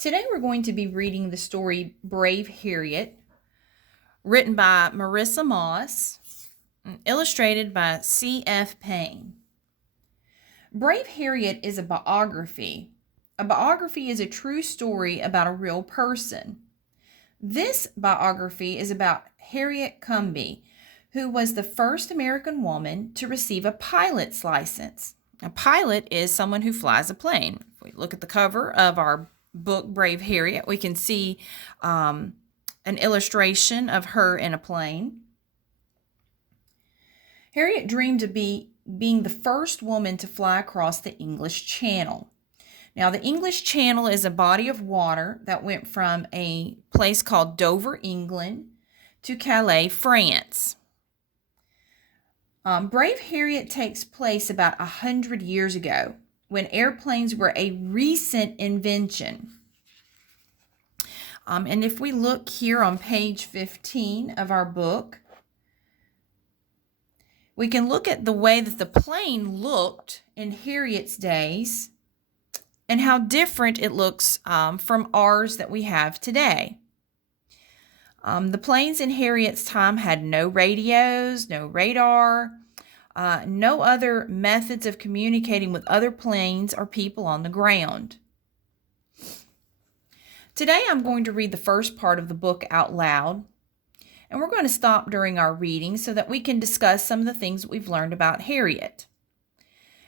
Today we're going to be reading the story Brave Harriet, written by Marissa Moss, and illustrated by C.F. Payne. Brave Harriet is a biography. A biography is a true story about a real person. This biography is about Harriet Cumby, who was the first American woman to receive a pilot's license. A pilot is someone who flies a plane. If we look at the cover of our book, Brave Harriet, we can see an illustration of her in a plane. Harriet dreamed of being the first woman to fly across the English Channel. Now, the English Channel is a body of water that went from a place called Dover, England, to Calais, France. Brave Harriet takes place about 100 years ago, when airplanes were a recent invention. And if we look here on page 15 of our book, we can look at the way that the plane looked in Harriet's days and how different it looks from ours that we have today. The planes in Harriet's time had no radios, no radar, no other methods of communicating with other planes or people on the ground. Today I'm going to read the first part of the book out loud, and we're going to stop during our reading so that we can discuss some of the things that we've learned about Harriet.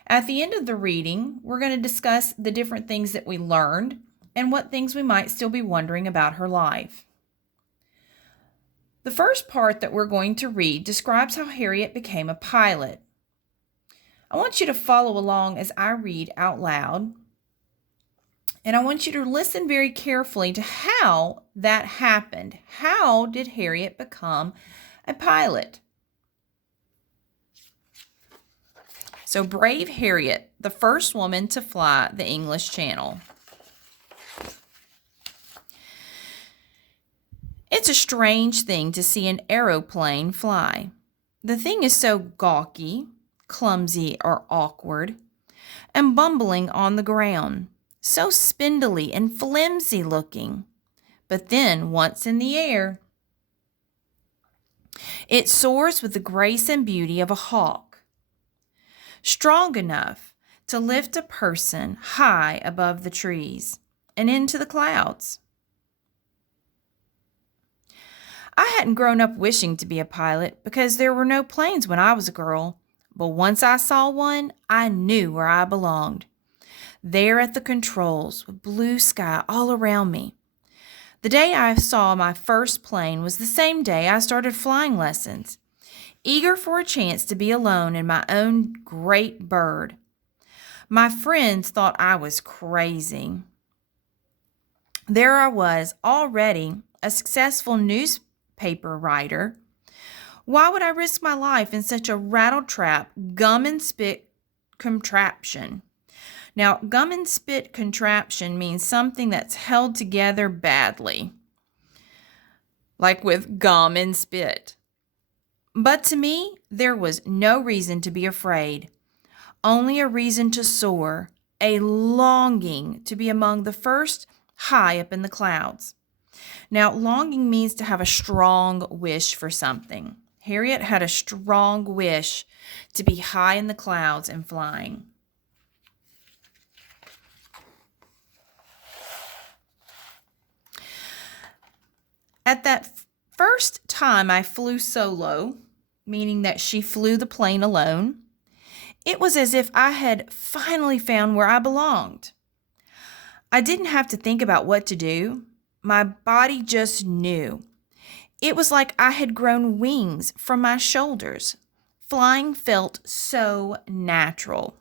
At the end of the reading, we're going to discuss the different things that we learned and what things we might still be wondering about her life. The first part that we're going to read describes how Harriet became a pilot. I want you to follow along as I read out loud, and I want you to listen very carefully to how that happened. How did Harriet become a pilot? So, Brave Harriet, the first woman to fly the English Channel. It's a strange thing to see an aeroplane fly. The thing is so gawky, clumsy, or awkward, and bumbling on the ground, so spindly and flimsy looking. But then, once in the air, it soars with the grace and beauty of a hawk, strong enough to lift a person high above the trees and into the clouds. I hadn't grown up wishing to be a pilot because there were no planes when I was a girl, but once I saw one, I knew where I belonged. There at the controls with blue sky all around me. The day I saw my first plane was the same day I started flying lessons, eager for a chance to be alone in my own great bird. My friends thought I was crazy. There I was, already a successful newspaper writer. Why would I risk my life in such a rattletrap, gum and spit contraption? Now, gum and spit contraption means something that's held together badly, like with gum and spit. But to me, there was no reason to be afraid, only a reason to soar, a longing to be among the first high up in the clouds. Now, longing means to have a strong wish for something. Harriet had a strong wish to be high in the clouds and flying. At that first time I flew solo, meaning that she flew the plane alone, it was as if I had finally found where I belonged. I didn't have to think about what to do. My body just knew. It was like I had grown wings from my shoulders. Flying felt so natural.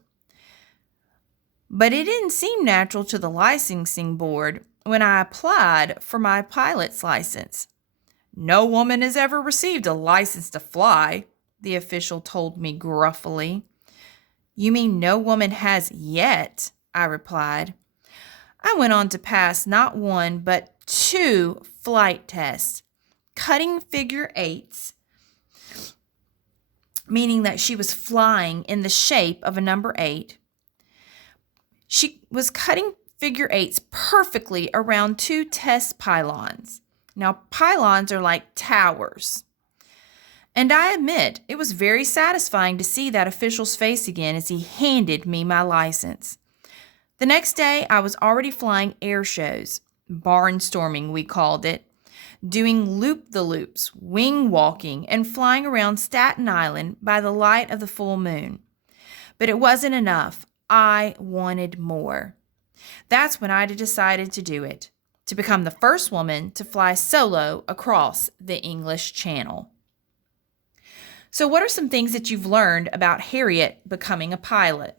But it didn't seem natural to the licensing board when I applied for my pilot's license. "No woman has ever received a license to fly," the official told me gruffly. "You mean no woman has yet?" I replied. I went on to pass not one but 2 flight tests, cutting figure eights, meaning that she was flying in the shape of a number 8. She was cutting figure eights perfectly around two test pylons. Now, pylons are like towers. And I admit, it was very satisfying to see that official's face again as he handed me my license. The next day, I was already flying air shows, barnstorming we called it, doing loop-the-loops, wing walking, and flying around Staten Island by the light of the full moon. But it wasn't enough. I wanted more. That's when I decided to do it, to become the first woman to fly solo across the English Channel. So what are some things that you've learned about Harriet becoming a pilot?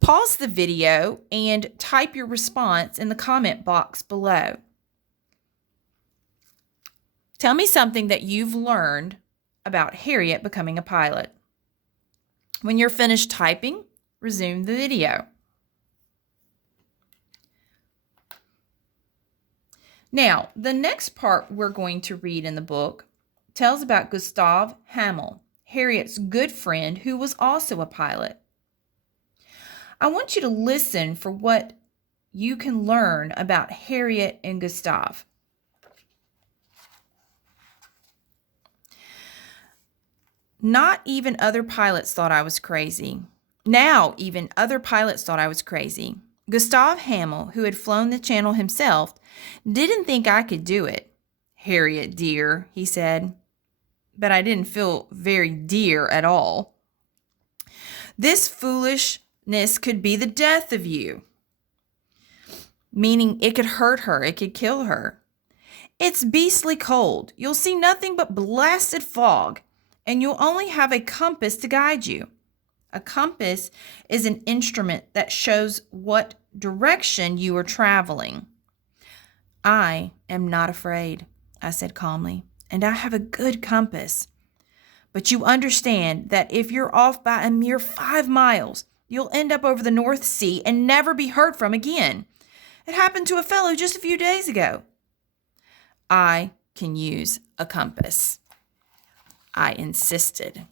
Pause the video and type your response in the comment box below. Tell me something that you've learned about Harriet becoming a pilot. When you're finished typing, resume the video. Now, the next part we're going to read in the book tells about Gustav Hamel, Harriet's good friend who was also a pilot. I want you to listen for what you can learn about Harriet and Gustav. Not even other pilots thought I was crazy. Now, even other pilots thought I was crazy. Gustav Hamel, who had flown the channel himself, didn't think I could do it. "Harriet, dear," he said. But I didn't feel very dear at all. "This foolishness could be the death of you." Meaning it could hurt her, it could kill her. "It's beastly cold. You'll see nothing but blasted fog, and you'll only have a compass to guide you." A compass is an instrument that shows what direction you are traveling. "I am not afraid," I said calmly, "and I have a good compass. But you understand that if you're off by a mere 5 miles, you'll end up over the North Sea and never be heard from again. It happened to a fellow just a few days ago." "I can use a compass," I insisted.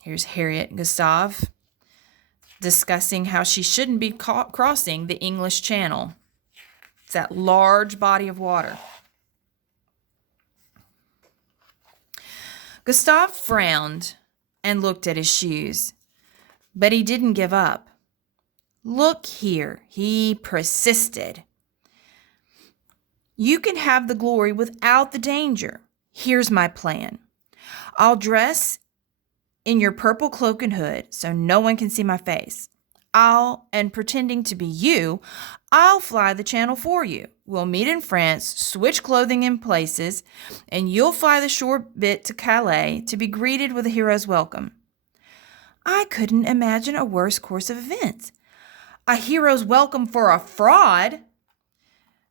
Here's Harriet and Gustav discussing how she shouldn't be crossing the English Channel. It's that large body of water. Gustav frowned and looked at his shoes, but he didn't give up. "Look here," he persisted. "You can have the glory without the danger. Here's my plan. I'll dress in your purple cloak and hood so no one can see my face. And pretending to be you, I'll fly the channel for you. We'll meet in France, switch clothing in places, and you'll fly the short bit to Calais to be greeted with a hero's welcome." I couldn't imagine a worse course of events. A hero's welcome for a fraud,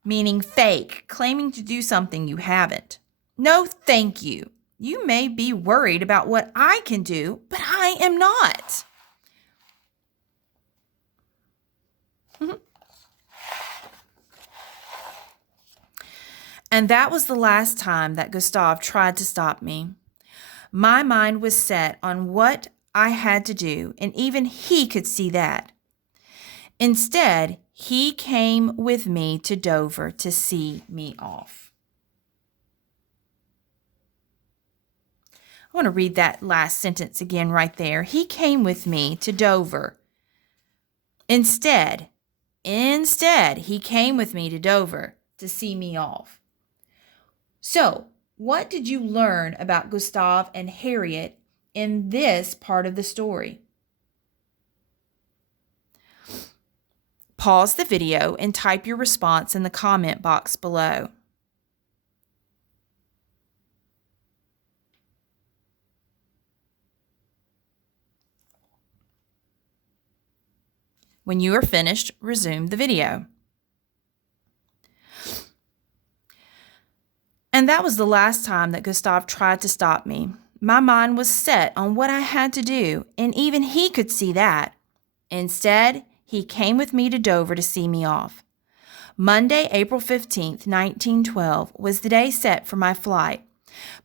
meaning fake, claiming to do something you haven't. No, thank you. You may be worried about what I can do, but I am not. And that was the last time that Gustav tried to stop me. My mind was set on what I had to do, and even he could see that. Instead, he came with me to Dover to see me off. I want to read that last sentence again right there. He came with me to Dover. Instead, he came with me to Dover to see me off. So, what did you learn about Gustav and Harriet in this part of the story? Pause the video and type your response in the comment box below. When you are finished, resume the video. And that was the last time that Gustav tried to stop me. My mind was set on what I had to do, and even he could see that. Instead, he came with me to Dover to see me off. Monday, April 15th, 1912, was the day set for my flight.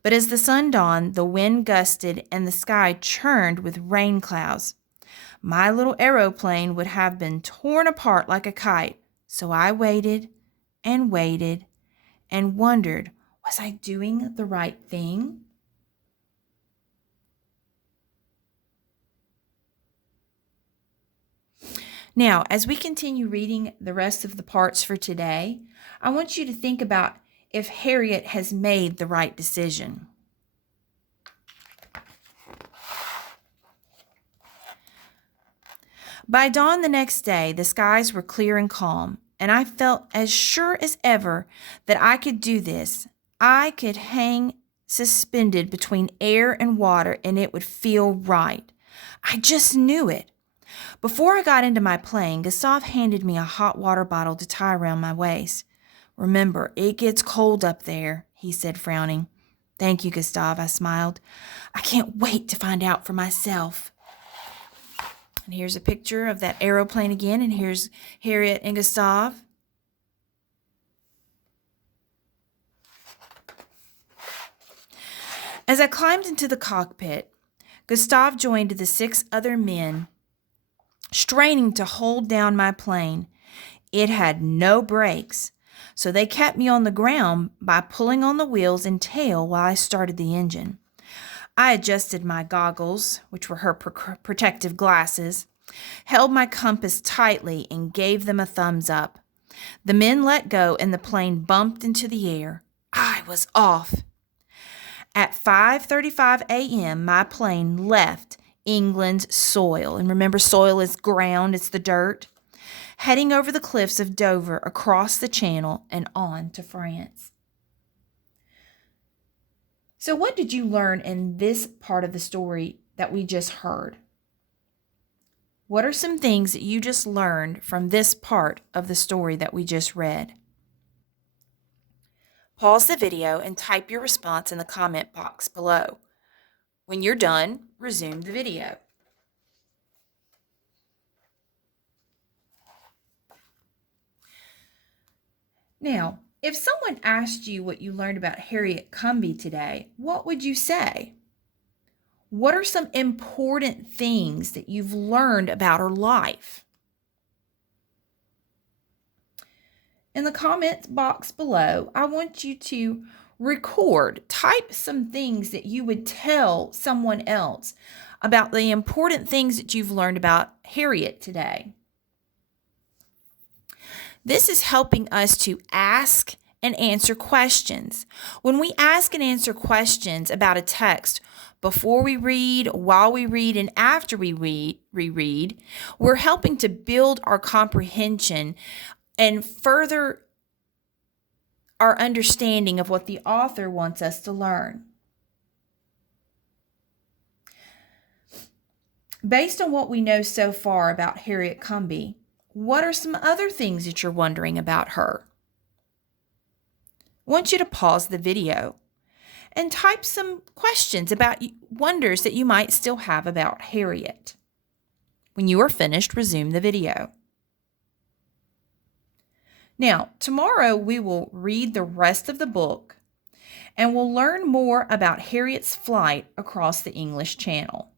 But as the sun dawned, the wind gusted and the sky churned with rain clouds. My little aeroplane would have been torn apart like a kite. So I waited and waited and wondered, was I doing the right thing? Now, as we continue reading the rest of the parts for today, I want you to think about if Harriet has made the right decision. By dawn the next day, the skies were clear and calm, and I felt as sure as ever that I could do this. I could hang suspended between air and water, and it would feel right. I just knew it. Before I got into my plane, Gustav handed me a hot water bottle to tie around my waist. "Remember, it gets cold up there," he said, frowning. "Thank you, Gustav," I smiled. "I can't wait to find out for myself." And here's a picture of that aeroplane again, and here's Harriet and Gustav. As I climbed into the cockpit, Gustav joined the 6 other men, straining to hold down my plane. It had no brakes, so they kept me on the ground by pulling on the wheels and tail while I started the engine. I adjusted my goggles, which were her protective glasses, held my compass tightly, and gave them a thumbs up. The men let go, and the plane bumped into the air. I was off. At 5:35 a.m., my plane left England's soil. And remember, soil is ground, it's the dirt. Heading over the cliffs of Dover, across the channel, and on to France. So what did you learn in this part of the story that we just heard? What are some things that you just learned from this part of the story that we just read? Pause the video and type your response in the comment box below. When you're done, resume the video. Now, if someone asked you what you learned about Harriet Cumby today, what would you say? What are some important things that you've learned about her life? In the comment box below, I want you to type some things that you would tell someone else about the important things that you've learned about Harriet today. This is helping us to ask and answer questions. When we ask and answer questions about a text, before we read, while we read, and after we reread, we're helping to build our comprehension and further our understanding of what the author wants us to learn. Based on what we know so far about Harriet Cumby, what are some other things that you're wondering about her? I want you to pause the video and type some questions about wonders that you might still have about Harriet. When you are finished, resume the video. Now, tomorrow we will read the rest of the book and we'll learn more about Harriet's flight across the English Channel.